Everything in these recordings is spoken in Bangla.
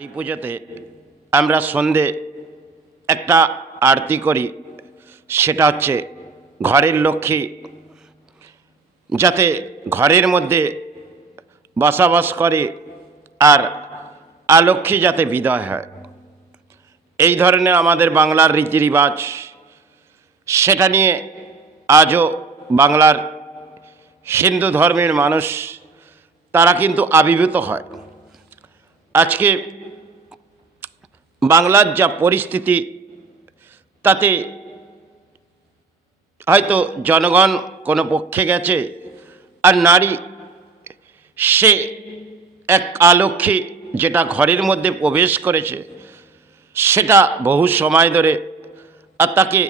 এই পুজোতে আমরা সন্ধে একটা আরতি করি, সেটা হচ্ছে ঘরের লক্ষ্মী যাতে ঘরের মধ্যে বসবাস করে আর অলক্ষ্মী যাতে বিদায় হয়। এই ধরনের আমাদের বাংলার রীতিরিবাজ, সেটা নিয়ে আজও বাংলার হিন্দু ধর্মের মানুষ তারা কিন্তু আবির্ভূত হয়। আজকে বাংলার যা পরিস্থিতি, তাতে হয়তো জনগণ কোনো পক্ষে গেছে, আর নারী সে এক অলক্ষ্মী যেটা ঘরের মধ্যে প্রবেশ করেছে সেটা বহু সময় ধরে, আর তাকে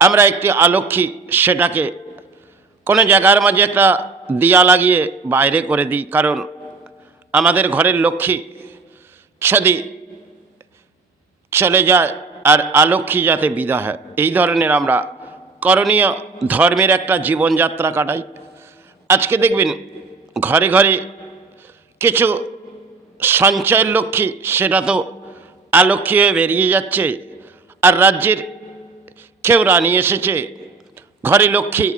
আমরা একটি অলক্ষ্মী সেটাকে কোনো জায়গার মাঝে একটা দিয়া লাগিয়ে বাইরে করে দিই, কারণ আমাদের ঘরের লক্ষ্মী যদি চলে যায় আর অলক্ষ্মী যাতে বিদায় হয়, এই ধরনের আমরা করণীয় ধর্মের একটা জীবনযাত্রা কাটাই। আজকে দেখবেন ঘরে ঘরে কিছু সঞ্চয়ের লক্ষ্মী সেটা তো অলক্ষ্মী হয়ে বেরিয়ে যাচ্ছে, আর রাজ্যের কেউ রানী এসেছে, ঘরে লক্ষ্মী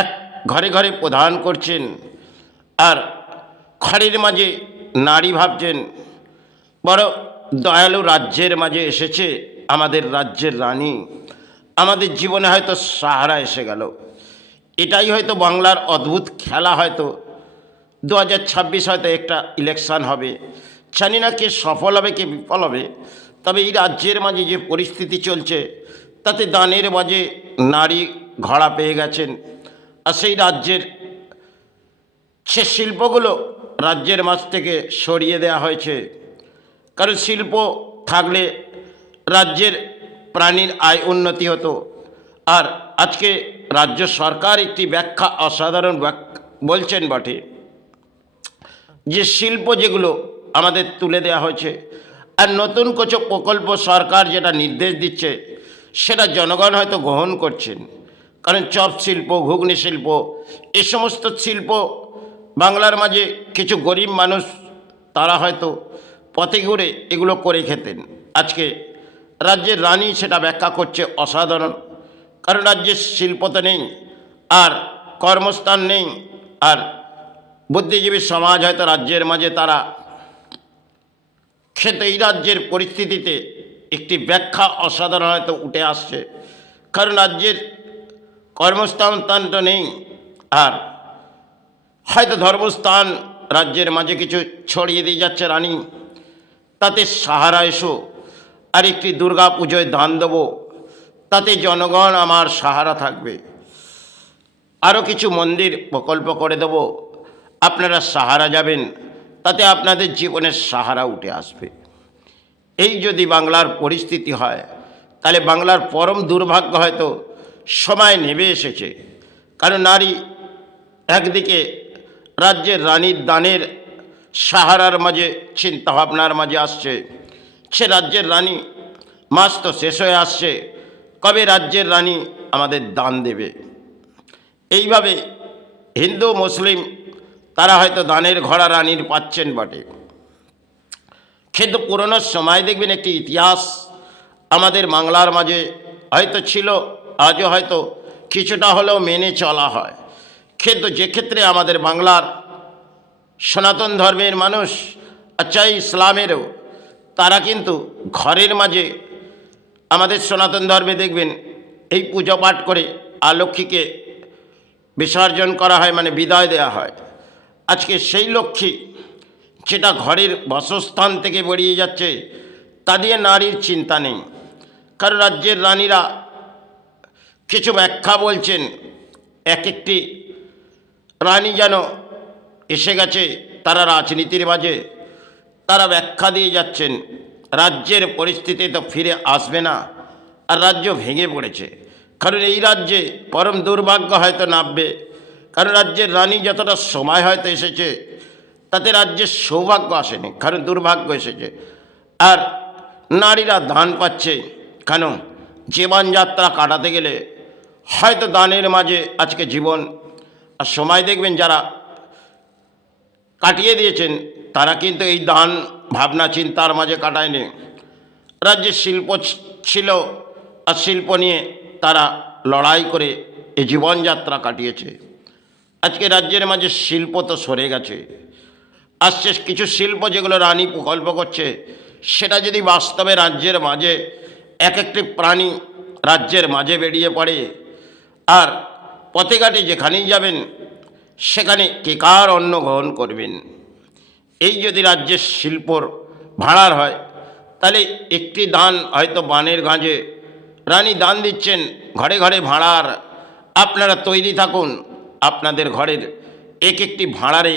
এক ঘরে ঘরে প্রদান করছেন, আর ঘরের মাঝে নারী ভাবছেন বড় দয়ালু রাজ্যের মাঝে এসেছে আমাদের রাজ্যের রানী, আমাদের জীবনে হয়তো সাহারা এসে গেল। এটাই হয়তো বাংলার অদ্ভুত খেলা। হয়তো 2026 হয়তো একটা ইলেকশন হবে, জানি না কে সফল হবে কে বিফল হবে, তবে এই রাজ্যের মাঝে যে পরিস্থিতি চলছে তাতে দানের মাঝে নারী ঘোড়া পেয়ে গেছেন, আর সেই রাজ্যের সে শিল্পগুলো রাজ্যের মাঝ থেকে সরিয়ে দেওয়া হয়েছে, কারণ শিল্প থাকলে রাজ্যের প্রাণীর আয় উন্নতি হতো। আর আজকে রাজ্য সরকার একটি ব্যাখ্যা অসাধারণ বলছেন বটে, যে শিল্প যেগুলো আমাদের তুলে দেওয়া হয়েছে, আর নতুন কিছু প্রকল্প সরকার যেটা নির্দেশ দিচ্ছে সেটা জনগণ হয়তো গ্রহণ করছেন, কারণ চপ শিল্প, ঘুগনি শিল্প, এ সমস্ত শিল্প বাংলার মাঝে কিছু গরিব মানুষ তারা হয়তো পথে ঘুরে এগুলো করে খেতেন। আজকে রাজ্যের রানী সেটা ব্যাখ্যা করছে অসাধারণ, কারণ রাজ্যের শিল্প তো নেই, আর কর্মস্থান নেই, আর বুদ্ধিজীবী সমাজ হয়তো রাজ্যের মাঝে তারা খেতে, এই রাজ্যের পরিস্থিতিতে একটি ব্যাখ্যা অসাধারণ হয়তো উঠে আসছে, কারণ রাজ্যের কর্মস্থান তো নেই, আর হয়তো ধর্মস্থান রাজ্যের মাঝে কিছু ছড়িয়ে দিয়ে যাচ্ছে রানী, তাতে সাহারা এসো, আর একটি দুর্গা পুজোয় দান দেবো, তাতে জনগণ আমার সাহারা থাকবে, আরও কিছু মন্দির প্রকল্প করে দেবো, আপনারা সাহারা যাবেন, তাতে আপনাদের জীবনের সাহারা উঠে আসবে। এই যদি বাংলার পরিস্থিতি হয়, তাহলে বাংলার পরম দুর্ভাগ্য হয়তো সময় নেমে এসেছে, কারণ নারী একদিকে রাজ্যের রানীর দানের সাহারার মাঝে চিন্তাভাবনার মাঝে আসছে, সে রাজ্যের রানী মাস তো শেষ হয়ে আসছে, কবে রাজ্যের রানী আমাদের দান দেবে। এইভাবে হিন্দু মুসলিম তারা হয়তো দানের ঘোড়া রানীর পাচ্ছেন বটে, কিন্তু পুরনো সময় দেখবেন একটি ইতিহাস আমাদের বাংলার মাঝে হয়তো ছিল, আজও হয়তো কিছুটা হলেও মেনে চলা হয়, কিন্তু যে ক্ষেত্রে আমাদের বাংলার সনাতন ধর্মের মানুষ, আচ্ছা ইসলামেরও, তারা কিন্তু ঘরের মাঝে আমাদের সনাতন ধর্মে দেখবেন এই পূজা পাঠ করে অলক্ষ্মীকে বিসর্জন করা হয়, মানে বিদায় দেওয়া হয়। আজকে সেই লক্ষ্মী যেটা ঘরের বাসস্থান থেকে বেরিয়ে যাচ্ছে, তা দিয়ে নারীর চিন্তা নেই, কারণ রাজ্যের রানীরা কিছু ব্যাখ্যা বলছেন, এক একটি রানী যেন এসে গেছে তারা রাজনীতির মাঝে, তারা ব্যাখ্যা দিয়ে যাচ্ছেন রাজ্যের পরিস্থিতি তো ফিরে আসবে না, আর রাজ্য ভেঙে পড়েছে, কারণ এই রাজ্যে পরম দুর্ভাগ্য হয়তো নামবে, কারণ রাজ্যের রানী যতটা সময় হয়তো এসেছে তাতে রাজ্যের সৌভাগ্য আসেনি, কারণ দুর্ভাগ্য এসেছে। আর নারীরা দান পাচ্ছে, কেন জীবনযাত্রা কাটাতে গেলে হয়তো দানের মাঝে আজকে জীবন আর সময় দেখবেন যারা কাটিয়ে দিয়েছেন তারা কিন্তু এই দান ভাবনা চিন্তার মাঝে কাটায়নি। রাজ্যের শিল্প ছিল, আর শিল্প নিয়ে তারা লড়াই করে এ জীবনযাত্রা কাটিয়েছে। আজকে রাজ্যের মাঝে শিল্প তো সরে গেছে, আসছে কিছু শিল্প যেগুলো রানী প্রকল্প করছে, সেটা যদি বাস্তবে রাজ্যের মাঝে এক একটি প্রাণী রাজ্যের মাঝে বেরিয়ে পড়ে, আর পথে ঘাটে যেখানেই যাবেন সেখানে কে কার অন্ন গ্রহণ করবেন, এই যদি রাজ্যের শিল্পর ভাড়ার হয়, তাহলে একটি দান হয়তো বানের গাঁজে রানী দান দিচ্ছেন, ঘরে ঘরে ভাড়ার আপনারা তৈরি থাকুন, আপনাদের ঘরের এক একটি ভাড়ারে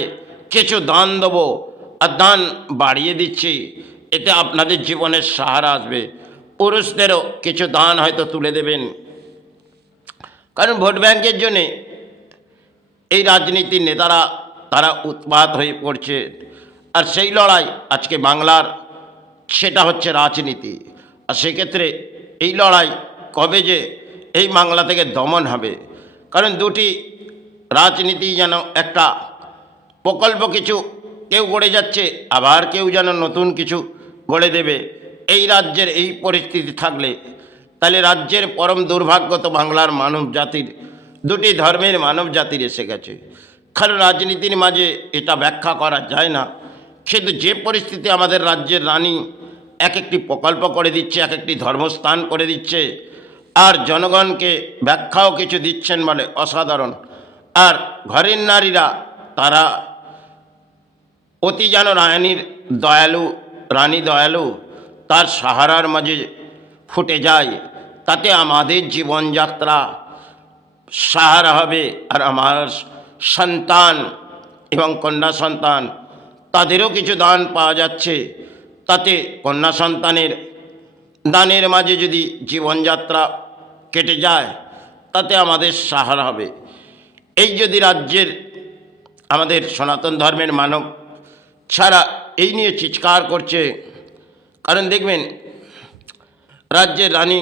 কিছু দান দেবো, আর দান বাড়িয়ে দিচ্ছি, এতে আপনাদের জীবনের সাহারা আসবে। পুরুষদেরও কিছু দান হয়তো তুলে দেবেন, কারণ ভোট ব্যাংকের জন্যে এই রাজনীতির নেতারা তারা উৎপাত হয়ে পড়ছে, আর সেই লড়াই আজকে বাংলার, সেটা হচ্ছে রাজনীতি। আর সেক্ষেত্রে এই লড়াই কবে যে এই বাংলা থেকে দমন হবে, কারণ দুটি রাজনীতি যেন একটা প্রকল্প কিছু কেউ গড়ে যাচ্ছে, আবার কেউ যেন নতুন কিছু গড়ে দেবে। এই রাজ্যের এই পরিস্থিতি থাকলে তাহলে রাজ্যের পরম দুর্ভাগ্য তো বাংলার মানব জাতির, দুটি ধর্মের মানব জাতির এসে গেছে। কারণ রাজনীতির মাঝে এটা ব্যাখ্যা করা যায় না, কিন্তু যে পরিস্থিতি আমাদের রাজ্যের রানী এক একটি প্রকল্প করে দিচ্ছে, এক একটি ধর্মস্থান করে দিচ্ছে, আর জনগণকে ব্যাখ্যাও কিছু দিচ্ছেন বলে অসাধারণ। আর ঘরের নারীরা তারা অতি যেন রানীর দয়ালু, রানী দয়ালু, তার সাহারার মাঝে ফুটে যায়, তাতে আমাদের জীবনযাত্রা সাহারা হবে। আর আমার সন্তান এবং কন্যা সন্তান তাদেরও কিছু দান পাওয়া যাচ্ছে, তাতে কন্যা সন্তানের দানের মাঝে যদি জীবনযাত্রা কেটে যায়, তাতে আমাদের সাহারা হবে। এই যদি রাজ্যের আমাদের সনাতন ধর্মের মানব ছাড়া এই নিয়ে চিৎকার করছে, কারণ দেখবেন রাজ্যের রানী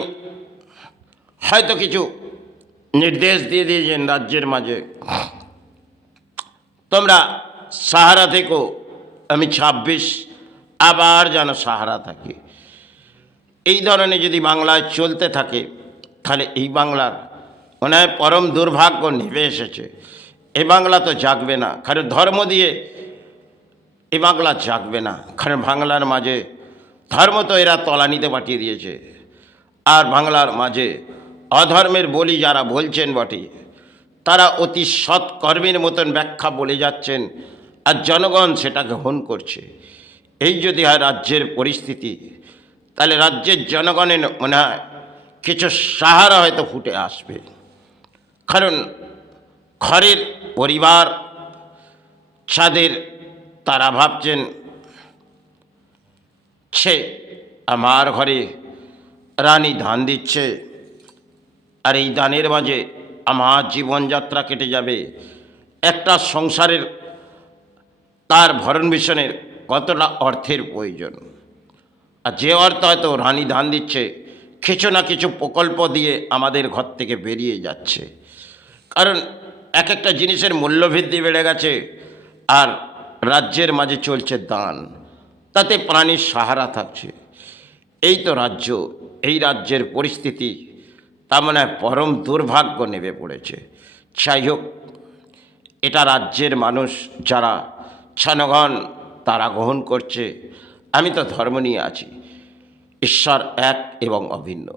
হয়তো কিছু নির্দেশ দিয়ে দিয়েছেন রাজ্যের মাঝে, তোমরা সাহারা থেকো, আমি 26 আবার যেন সাহারা থাকি। এই ধরনের যদি বাংলায় চলতে থাকে, তাহলে এই বাংলার মনে হয় পরম দুর্ভাগ্য নেমে এসেছে। এ বাংলা তো জাগবে না, কারণ ধর্ম দিয়ে এ বাংলা জাগবে না, কারণ বাংলার মাঝে ধর্ম তো এরা তলানিতে পাঠিয়ে দিয়েছে। আর বাংলার মাঝে অধর্মের বলি যারা বলছেন বটে, তারা অতি সৎ কর্মের মতন ব্যাখ্যা বলে যাচ্ছেন, আর জনগণ সেটা গ্রহণ করছে। এই যদি হয় রাজ্যের পরিস্থিতি, তাহলে রাজ্যের জনগণের মনে হয় কিছু সাহারা হয়তো ফুটে আসবে। কারণ ঘরের পরিবার ছাদের তারা ভাবছেন, সে আমার ঘরে রানী ধান দিচ্ছে, আর এই দানের মাঝে আমার জীবনযাত্রা কেটে যাবে। একটা সংসারের তার ভরণ পোষণের কতটা অর্থের প্রয়োজন, আর যে অর্থ হয়তো রানী ধান দিচ্ছে, কিছু না কিছু প্রকল্প দিয়ে আমাদের ঘর থেকে বেরিয়ে যাচ্ছে। কারণ এক একটা জিনিসের মূল্যবৃদ্ধি বেড়ে গেছে, আর রাজ্যের মাঝে চলছে দান, তাতে প্রাণীর সাহারা থাকছে। এই তো রাজ্য, এই রাজ্যের পরিস্থিতি তা মনে হয় পরম দুর্ভাগ্য নেমে পড়েছে। যাই হোক, এটা রাজ্যের মানুষ যারা জনগণ তারা গ্রহণ করছে। আমি তো ধর্ম নিয়ে আছি, ঈশ্বর এক এবং অভিন্ন।